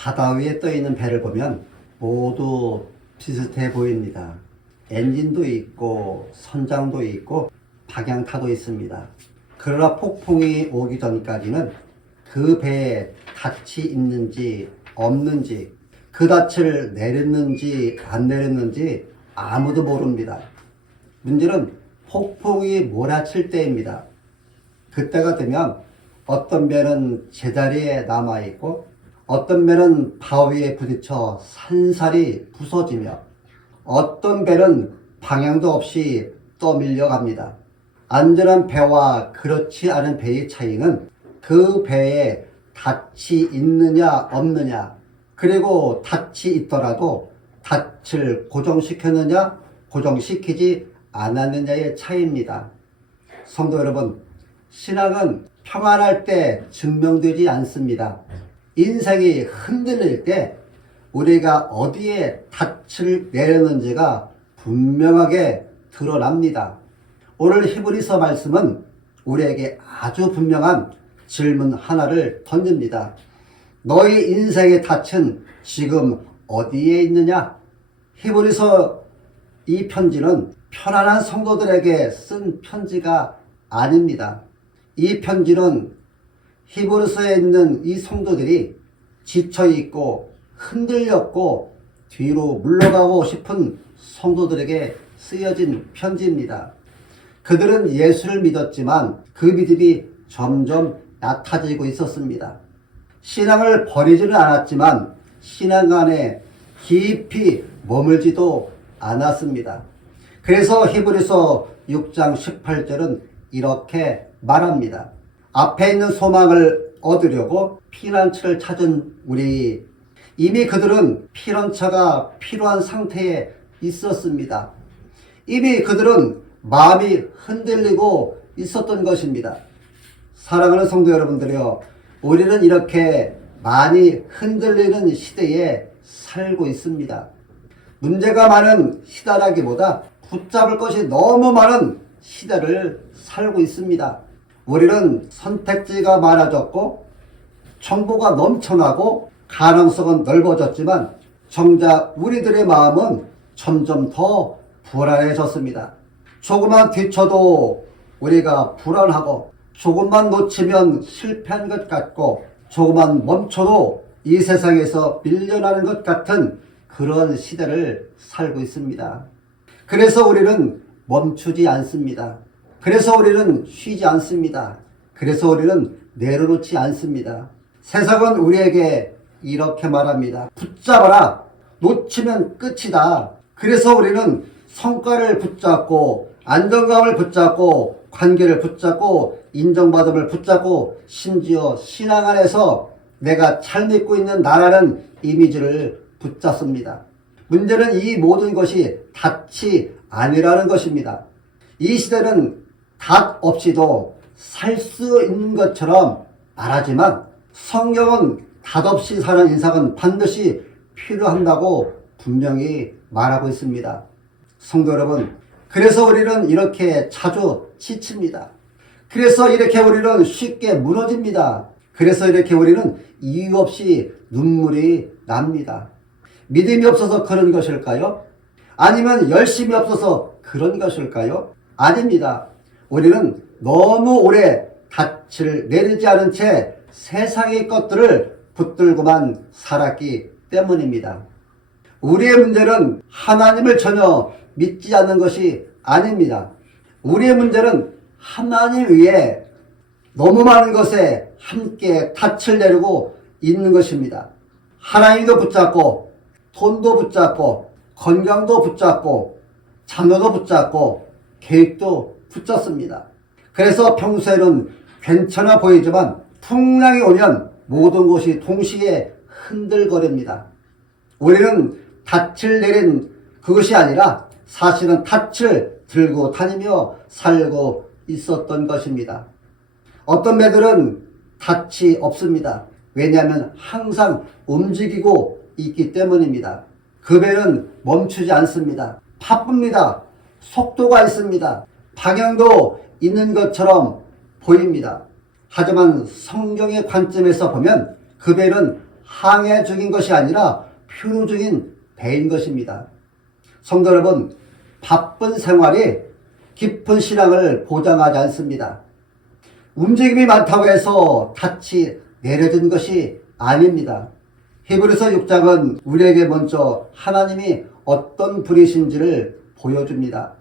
바다 위에 떠 있는 배를 보면 모두 비슷해 보입니다. 엔진도 있고 선장도 있고 방향타도 있습니다. 그러나 폭풍이 오기 전까지는 그 배에 닻이 있는지 없는지, 그 닻을 내렸는지 안 내렸는지 아무도 모릅니다. 문제는 폭풍이 몰아칠 때입니다. 그때가 되면 어떤 배는 제자리에 남아있고 어떤 배는 바위에 부딪혀 산살이 부서지며 어떤 배는 방향도 없이 떠밀려 갑니다. 안전한 배와 그렇지 않은 배의 차이는 그 배에 닻이 있느냐 없느냐, 그리고 닻이 있더라도 닻을 고정시켰느냐 고정시키지 않았느냐의 차이입니다. 성도 여러분, 신앙은 평안할 때 증명되지 않습니다. 인생이 흔들릴 때 우리가 어디에 닻을 내렸는지가 분명하게 드러납니다. 오늘 히브리서 말씀은 우리에게 아주 분명한 질문 하나를 던집니다. 너희 인생의 닻은 지금 어디에 있느냐? 히브리서 이 편지는 편안한 성도들에게 쓴 편지가 아닙니다. 이 편지는 히브리서에 있는 이 성도들이 지쳐있고 흔들렸고 뒤로 물러가고 싶은 성도들에게 쓰여진 편지입니다. 그들은 예수를 믿었지만 그 믿음이 점점 낮아지고 있었습니다. 신앙을 버리지는 않았지만 신앙 안에 깊이 머물지도 않았습니다. 그래서 히브리서 6장 18절은 이렇게 말합니다. 앞에 있는 소망을 얻으려고 피난처를 찾은 우리, 이미 그들은 피난처가 필요한 상태에 있었습니다. 이미 그들은 마음이 흔들리고 있었던 것입니다. 사랑하는 성도 여러분들이여, 우리는 이렇게 많이 흔들리는 시대에 살고 있습니다. 문제가 많은 시대라기보다 붙잡을 것이 너무 많은 시대를 살고 있습니다. 우리는 선택지가 많아졌고 정보가 넘쳐나고 가능성은 넓어졌지만 정작 우리들의 마음은 점점 더 불안해졌습니다. 조금만 뒤쳐도 우리가 불안하고 조금만 놓치면 실패한 것 같고 조금만 멈춰도 이 세상에서 밀려나는 것 같은 그런 시대를 살고 있습니다. 그래서 우리는 멈추지 않습니다. 그래서 우리는 쉬지 않습니다. 그래서 우리는 내려놓지 않습니다. 세상은 우리에게 이렇게 말합니다. 붙잡아라. 놓치면 끝이다. 그래서 우리는 성과를 붙잡고 안정감을 붙잡고 관계를 붙잡고 인정받음을 붙잡고 심지어 신앙 안에서 내가 잘 믿고 있는 나라는 이미지를 붙잡습니다. 문제는 이 모든 것이 닻이 아니라는 것입니다. 이 시대는 닻 없이도 살 수 있는 것처럼 말하지만 성경은 닷 없이 사는 인생은 반드시 필요한다고 분명히 말하고 있습니다. 성도 여러분, 그래서 우리는 이렇게 자주 지칩니다. 그래서 이렇게 우리는 쉽게 무너집니다. 그래서 이렇게 우리는 이유 없이 눈물이 납니다. 믿음이 없어서 그런 것일까요? 아니면 열심이 없어서 그런 것일까요? 아닙니다. 우리는 너무 오래 닻을 내리지 않은 채 세상의 것들을 붙들고만 살았기 때문입니다. 우리의 문제는 하나님을 전혀 믿지 않는 것이 아닙니다. 우리의 문제는 하나님 위에 너무 많은 것에 함께 닻을 내리고 있는 것입니다. 하나님도 붙잡고 돈도 붙잡고 건강도 붙잡고 자녀도 붙잡고 계획도 붙잡습니다. 그래서 평소에는 괜찮아 보이지만 풍랑이 오면 모든 것이 동시에 흔들거립니다. 우리는 닻을 내린 그것이 아니라 사실은 닻을 들고 다니며 살고 있었던 것입니다. 어떤 배들은 닻이 없습니다. 왜냐하면 항상 움직이고 있기 때문입니다. 그 배는 멈추지 않습니다. 바쁩니다. 속도가 있습니다. 방향도 있는 것처럼 보입니다. 하지만 성경의 관점에서 보면 그 배는 항해 중인 것이 아니라 표류 중인 배인 것입니다. 성도 여러분, 바쁜 생활이 깊은 신앙을 보장하지 않습니다. 움직임이 많다고 해서 닻이 내려진 것이 아닙니다. 히브리서 6장은 우리에게 먼저 하나님이 어떤 분이신지를 보여줍니다.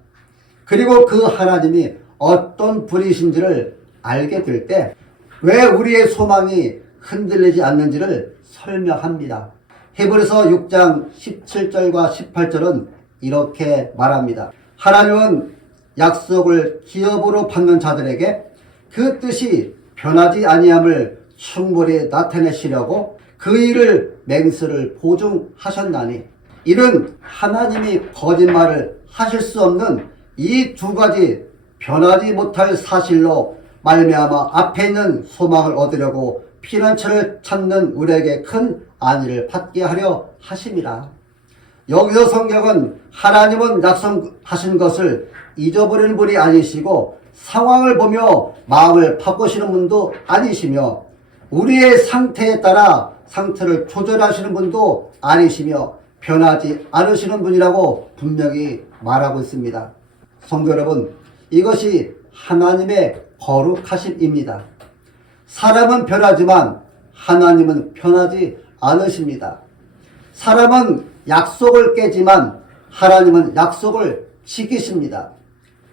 그리고 그 하나님이 어떤 분이신지를 알게 될 때 왜 우리의 소망이 흔들리지 않는지를 설명합니다. 히브리서 6장 17절과 18절은 이렇게 말합니다. 하나님은 약속을 기업으로 받는 자들에게 그 뜻이 변하지 아니함을 충분히 나타내시려고 그 일을 맹세를 보증하셨나니, 이는 하나님이 거짓말을 하실 수 없는 이 두 가지 변하지 못할 사실로 말미암아 앞에 있는 소망을 얻으려고 피난처를 찾는 우리에게 큰 안위를 받게 하려 하심이라. 여기서 성경은 하나님은 약속하신 것을 잊어버리는 분이 아니시고 상황을 보며 마음을 바꾸시는 분도 아니시며 우리의 상태에 따라 상태를 조절하시는 분도 아니시며 변하지 않으시는 분이라고 분명히 말하고 있습니다. 성도 여러분, 이것이 하나님의 거룩하심입니다. 사람은 변하지만 하나님은 변하지 않으십니다. 사람은 약속을 깨지만 하나님은 약속을 지키십니다.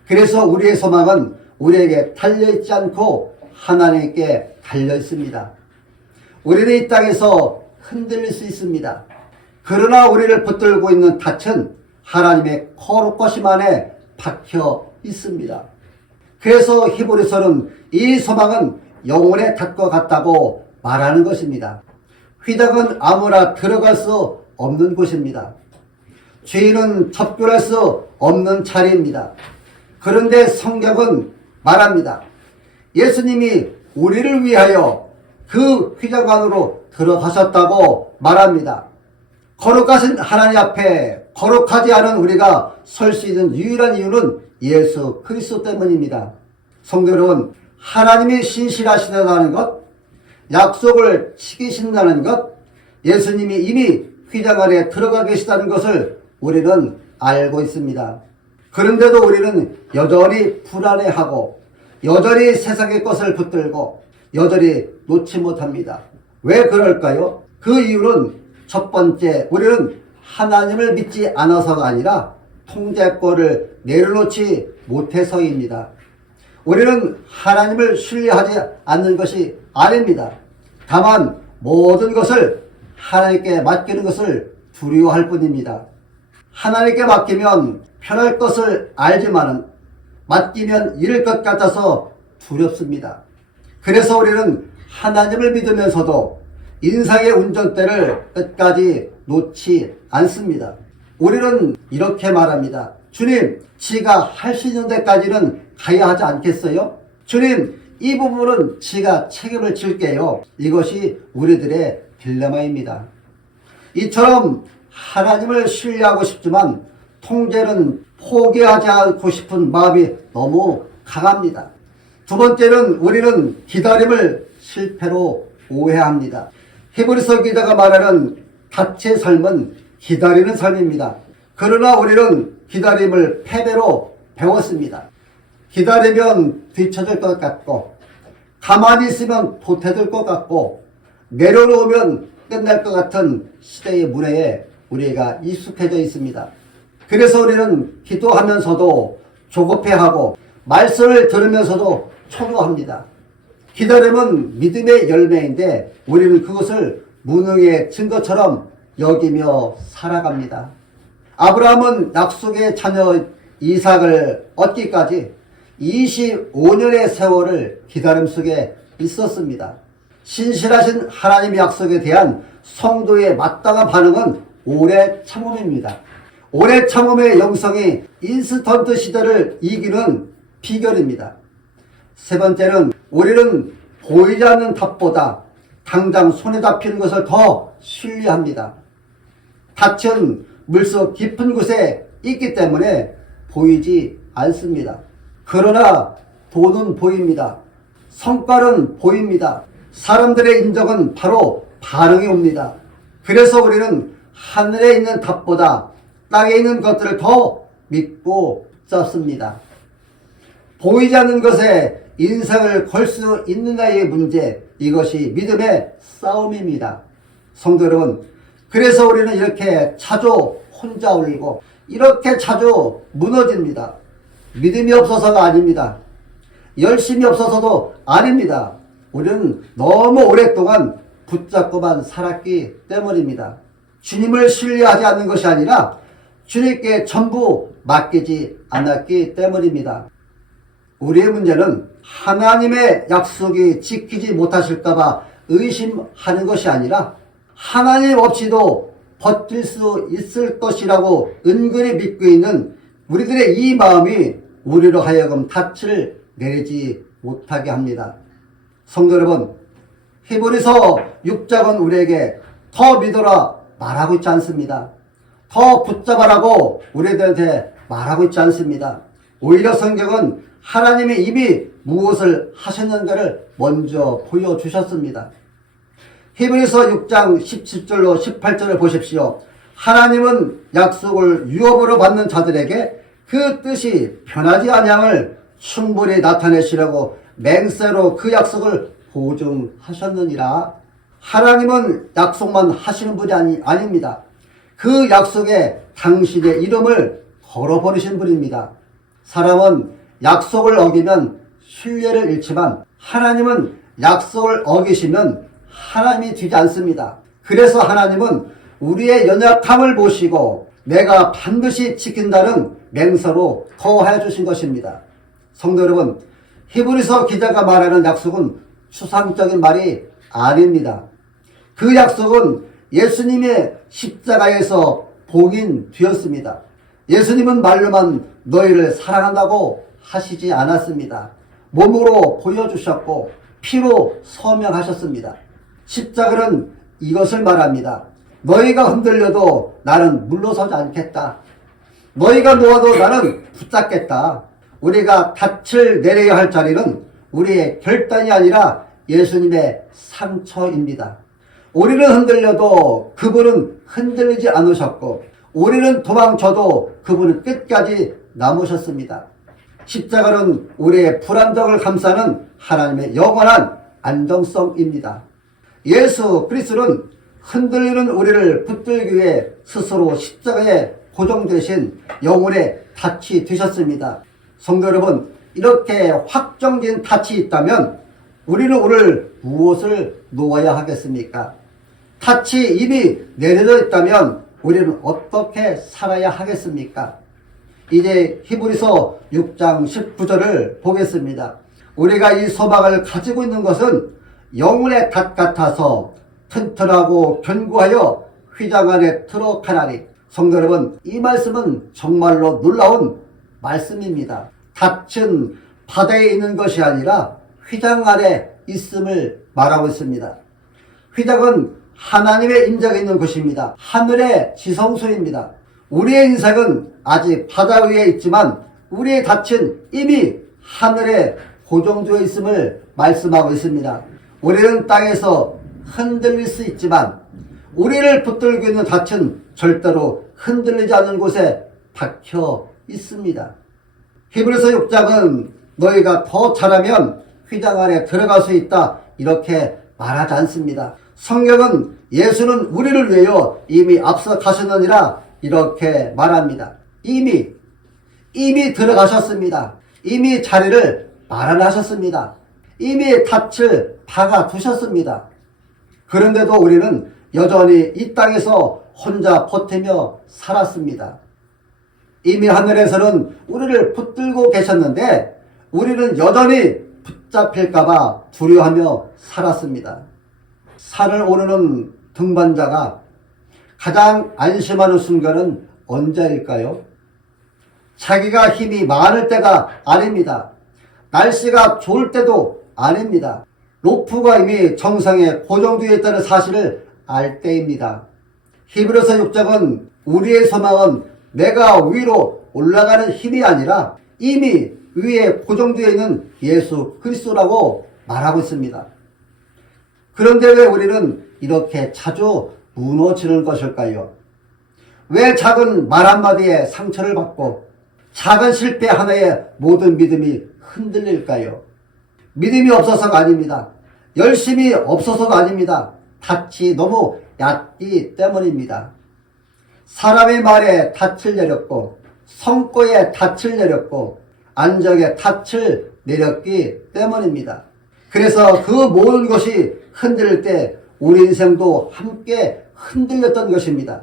그래서 우리의 소망은 우리에게 달려있지 않고 하나님께 달려있습니다. 우리는 이 땅에서 흔들릴 수 있습니다. 그러나 우리를 붙들고 있는 닻은 하나님의 거룩하심 안에 박혀 있습니다. 그래서 히브리서는 이 소망은 영혼의 덫과 같다고 말하는 것입니다. 휘장은 아무나 들어갈 수 없는 곳입니다. 죄인은 접근할 수 없는 자리입니다. 그런데 성경은 말합니다. 예수님이 우리를 위하여 그 휘장 안으로 들어가셨다고 말합니다. 거룩하신 하나님 앞에 거룩하지 않은 우리가 설 수 있는 유일한 이유는 예수 그리스도 때문입니다. 성도 여러분, 하나님이 신실하시다는 것, 약속을 지키신다는 것, 예수님이 이미 휘장 안에 들어가 계시다는 것을 우리는 알고 있습니다. 그런데도 우리는 여전히 불안해하고 여전히 세상의 것을 붙들고 여전히 놓지 못합니다. 왜 그럴까요? 그 이유는 첫 번째, 우리는 하나님을 믿지 않아서가 아니라 통제권을 내려놓지 못해서입니다. 우리는 하나님을 신뢰하지 않는 것이 아닙니다. 다만 모든 것을 하나님께 맡기는 것을 두려워할 뿐입니다. 하나님께 맡기면 편할 것을 알지만은 맡기면 잃을 것 같아서 두렵습니다. 그래서 우리는 하나님을 믿으면서도 인생의 운전대를 끝까지 놓지 않습니다. 우리는 이렇게 말합니다. 주님, 지가 할 수 있는 데까지는 가야 하지 않겠어요? 주님, 이 부분은 지가 책임을 질게요. 이것이 우리들의 딜레마입니다. 이처럼 하나님을 신뢰하고 싶지만 통제는 포기하지 않고 싶은 마음이 너무 강합니다. 두 번째는 우리는 기다림을 실패로 오해합니다. 히브리서 기자가 말하는 닻의 삶은 기다리는 삶입니다. 그러나 우리는 기다림을 패배로 배웠습니다. 기다리면 뒤처질 것 같고 가만히 있으면 도태될 것 같고 내려놓으면 끝날 것 같은 시대의 문화에 우리가 익숙해져 있습니다. 그래서 우리는 기도하면서도 조급해하고 말씀을 들으면서도 초조합니다. 기다림은 믿음의 열매인데 우리는 그것을 무능의 증거처럼 여기며 살아갑니다. 아브라함은 약속의 자녀 이삭을 얻기까지 25년의 세월을 기다림 속에 있었습니다. 신실하신 하나님의 약속에 대한 성도의 마땅한 반응은 오래 참음입니다. 오래 참음의 영성이 인스턴트 시대를 이기는 비결입니다. 세 번째는 우리는 보이지 않는 탑보다 당장 손에 잡히는 것을 더 신뢰합니다. 닻은 물속 깊은 곳에 있기 때문에 보이지 않습니다. 그러나 돈은 보입니다. 성과는 보입니다. 사람들의 인정은 바로 반응이 옵니다. 그래서 우리는 하늘에 있는 답보다 땅에 있는 것들을 더 믿고 붙잡습니다. 보이지 않는 것에 인생을 걸 수 있느냐의 문제, 이것이 믿음의 싸움입니다. 성도 여러분, 그래서 우리는 이렇게 자주 혼자 울고 이렇게 자주 무너집니다. 믿음이 없어서가 아닙니다. 열심이 없어서도 아닙니다. 우리는 너무 오랫동안 붙잡고만 살았기 때문입니다. 주님을 신뢰하지 않는 것이 아니라 주님께 전부 맡기지 않았기 때문입니다. 우리의 문제는 하나님의 약속이 지키지 못하실까봐 의심하는 것이 아니라 하나님 없이도 버틸 수 있을 것이라고 은근히 믿고 있는 우리들의 이 마음이 우리로 하여금 닻을 내리지 못하게 합니다. 성도 여러분, 히브리서 6장은 우리에게 더 믿어라 말하고 있지 않습니다. 더 붙잡아라고 우리들한테 말하고 있지 않습니다. 오히려 성경은 하나님이 이미 무엇을 하셨는가를 먼저 보여주셨습니다. 히브리서 6장 17절로 18절을 보십시오. 하나님은 약속을 유업으로 받는 자들에게 그 뜻이 변하지 아니함을 충분히 나타내시려고 맹세로 그 약속을 보증하셨느니라. 하나님은 약속만 하시는 분이 아닙니다. 그 약속에 당신의 이름을 걸어버리신 분입니다. 사람은 약속을 어기면 신뢰를 잃지만 하나님은 약속을 어기시면 하나님이 되지 않습니다. 그래서 하나님은 우리의 연약함을 보시고 내가 반드시 지킨다는 맹세로 더해 주신 것입니다. 성도 여러분, 히브리서 기자가 말하는 약속은 추상적인 말이 아닙니다. 그 약속은 예수님의 십자가에서 봉인되었습니다. 예수님은 말로만 너희를 사랑한다고 하시지 않았습니다. 몸으로 보여주셨고 피로 서명하셨습니다. 십자가는 이것을 말합니다. 너희가 흔들려도 나는 물러서지 않겠다. 너희가 놓아도 나는 붙잡겠다. 우리가 닻을 내려야 할 자리는 우리의 결단이 아니라 예수님의 상처입니다. 우리는 흔들려도 그분은 흔들리지 않으셨고 우리는 도망쳐도 그분은 끝까지 남으셨습니다. 십자가는 우리의 불안정을 감싸는 하나님의 영원한 안정성입니다. 예수 그리스도는 흔들리는 우리를 붙들기 위해 스스로 십자가에 고정되신 영혼의 닻이 되셨습니다. 성도 여러분, 이렇게 확정된 닻이 있다면 우리는 오늘 무엇을 놓아야 하겠습니까? 닻이 이미 내려져 있다면 우리는 어떻게 살아야 하겠습니까? 이제 히브리서 6장 19절을 보겠습니다. 우리가 이 소망을 가지고 있는 것은 영혼의 닷 같아서 튼튼하고 견고하여 휘장 안에 들어가나니. 성도 여러분, 이 말씀은 정말로 놀라운 말씀입니다. 닷은 바다에 있는 것이 아니라 휘장 안에 있음을 말하고 있습니다. 휘장은 하나님의 임재가 있는 곳입니다. 하늘의 지성소입니다. 우리의 인생은 아직 바다 위에 있지만 우리의 닻은 이미 하늘에 고정되어 있음을 말씀하고 있습니다. 우리는 땅에서 흔들릴 수 있지만 우리를 붙들고 있는 닻은 절대로 흔들리지 않는 곳에 박혀 있습니다. 히브리서 6장은 너희가 더 잘하면 휘장 안에 들어갈 수 있다 이렇게 말하지 않습니다. 성경은 예수는 우리를 위하여 이미 앞서 가셨느니라 이렇게 말합니다. 이미 들어가셨습니다. 이미 자리를 마련하셨습니다. 이미 닻을 박아두셨습니다. 그런데도 우리는 여전히 이 땅에서 혼자 버티며 살았습니다. 이미 하늘에서는 우리를 붙들고 계셨는데 우리는 여전히 붙잡힐까봐 두려워하며 살았습니다. 산을 오르는 등반자가 가장 안심하는 순간은 언제일까요? 자기가 힘이 많을 때가 아닙니다. 날씨가 좋을 때도 아닙니다. 로프가 이미 정상에 고정되어 있다는 사실을 알 때입니다. 히브리서 6장은 우리의 소망은 내가 위로 올라가는 힘이 아니라 이미 위에 고정되어 있는 예수 그리스도라고 말하고 있습니다. 그런데 왜 우리는 이렇게 자주 무너지는 것일까요? 왜 작은 말 한마디에 상처를 받고 작은 실패 하나에 모든 믿음이 흔들릴까요? 믿음이 없어서가 아닙니다. 열심히 없어서가 아닙니다. 닻이 너무 얕기 때문입니다. 사람의 말에 닻을 내렸고 성과에 닻을 내렸고 안정에 닻을 내렸기 때문입니다. 그래서 그 모든 것이 흔들릴 때 우리 인생도 함께 흔들렸던 것입니다.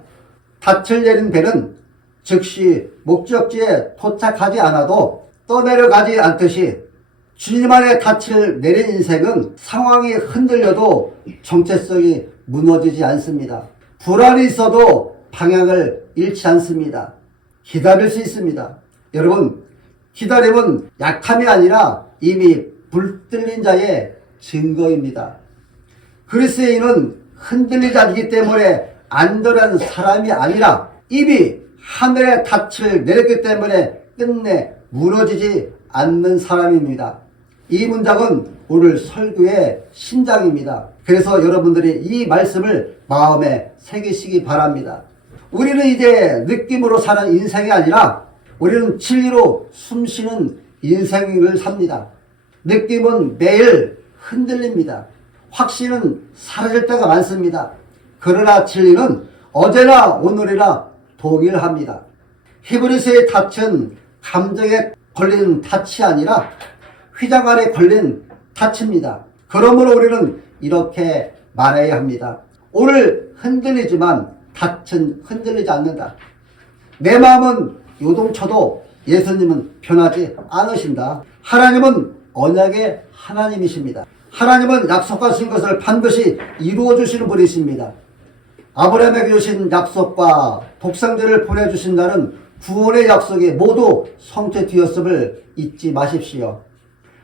닻을 내린 배는 즉시 목적지에 도착하지 않아도 떠내려가지 않듯이 주님 안에 닻을 내린 인생은 상황이 흔들려도 정체성이 무너지지 않습니다. 불안이 있어도 방향을 잃지 않습니다. 기다릴 수 있습니다. 여러분, 기다림은 약함이 아니라 이미 불들린 자의 증거입니다. 그리스도인은 흔들리지 않기 때문에 안전한 사람이 아니라 이미 하늘의 닻을 내렸기 때문에 끝내 무너지지 않는 사람입니다. 이 문장은 오늘 설교의 심장입니다. 그래서 여러분들이 이 말씀을 마음에 새기시기 바랍니다. 우리는 이제 느낌으로 사는 인생이 아니라 우리는 진리로 숨쉬는 인생을 삽니다. 느낌은 매일 흔들립니다. 확신은 사라질 때가 많습니다. 그러나 진리는 어제나 오늘이나 동일합니다. 히브리서의 닻은 감정에 걸린 닻이 아니라 휘장 안에 걸린 닻입니다. 그러므로 우리는 이렇게 말해야 합니다. 오늘 흔들리지만 닻은 흔들리지 않는다. 내 마음은 요동쳐도 예수님은 변하지 않으신다. 하나님은 언약의 하나님이십니다. 하나님은 약속하신 것을 반드시 이루어 주시는 분이십니다. 아브라함에게 주신 약속과 독생자를 보내주신다는 구원의 약속이 모두 성취되었음을 잊지 마십시오.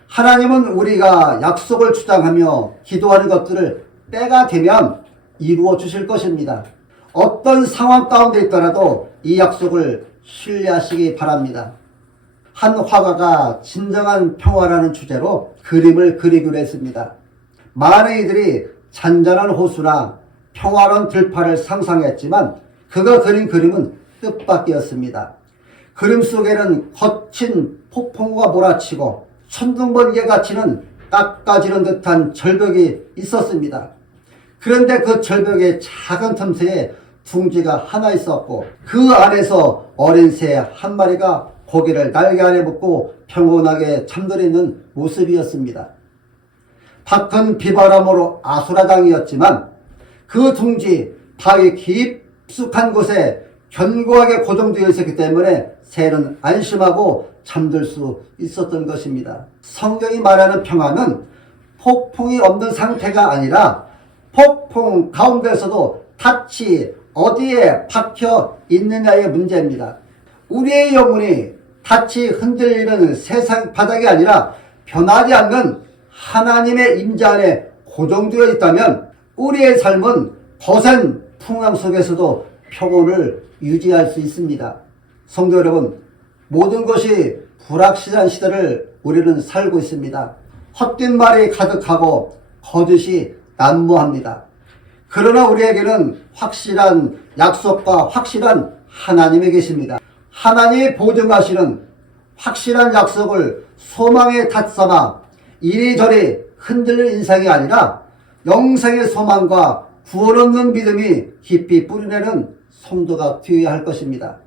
하나님은 우리가 약속을 주장하며 기도하는 것들을 때가 되면 이루어 주실 것입니다. 어떤 상황 가운데 있더라도 이 약속을 신뢰하시기 바랍니다. 한 화가가 진정한 평화라는 주제로 그림을 그리기로 했습니다. 많은 이들이 잔잔한 호수나 평화로운 들판을 상상했지만 그가 그린 그림은 뜻밖이었습니다. 그림 속에는 거친 폭풍우가 몰아치고 천둥번개가 치는 깎아지는 듯한 절벽이 있었습니다. 그런데 그 절벽의 작은 틈새에 둥지가 하나 있었고 그 안에서 어린 새 한 마리가 고개를 날개 안에 묶고 평온하게 잠들어 있는 모습이었습니다. 밖은 비바람으로 아수라장이었지만 그 둥지 바위 깊숙한 곳에 견고하게 고정되어 있었기 때문에 새는 안심하고 잠들 수 있었던 것입니다. 성경이 말하는 평화는 폭풍이 없는 상태가 아니라 폭풍 가운데서도 닻이 어디에 박혀 있느냐의 문제입니다. 우리의 영혼이 닻이 흔들리는 세상 바닥이 아니라 변하지 않는 하나님의 임재 안에 고정되어 있다면 우리의 삶은 거센 풍랑 속에서도 평온을 유지할 수 있습니다. 성도 여러분, 모든 것이 불확실한 시대를 우리는 살고 있습니다. 헛된 말이 가득하고 거짓이 난무합니다. 그러나 우리에게는 확실한 약속과 확실한 하나님이 계십니다. 하나님이 보증하시는 확실한 약속을 소망의 탓 삼아 이리저리 흔들리는 인생이 아니라 영생의 소망과 구원 없는 믿음이 깊이 뿌리내는 성도가 되어야 할 것입니다.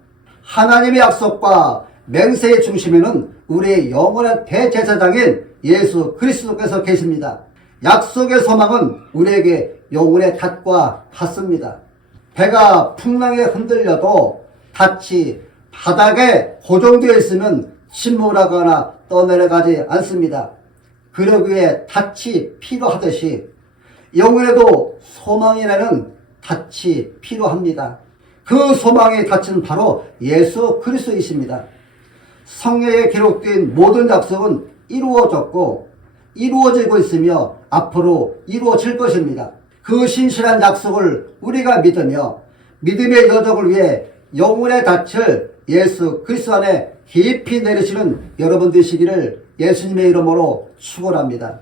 하나님의 약속과 맹세의 중심에는 우리의 영원한 대제사장인 예수 그리스도께서 계십니다. 약속의 소망은 우리에게 영혼의 닻과 같습니다. 배가 풍랑에 흔들려도 닻이 바닥에 고정되어 있으면 침몰하거나 떠내려가지 않습니다. 그러기 위해 닻이 필요하듯이 영혼에도 소망이라는 닻이 필요합니다. 그 소망의 닻은 바로 예수 그리스도이십니다. 성경에 기록된 모든 약속은 이루어졌고 이루어지고 있으며 앞으로 이루어질 것입니다. 그 신실한 약속을 우리가 믿으며 믿음의 여정을 위해 영혼의 닻을 예수 그리스도 안에 깊이 내리시는 여러분 되시기를 예수님의 이름으로 축원합니다.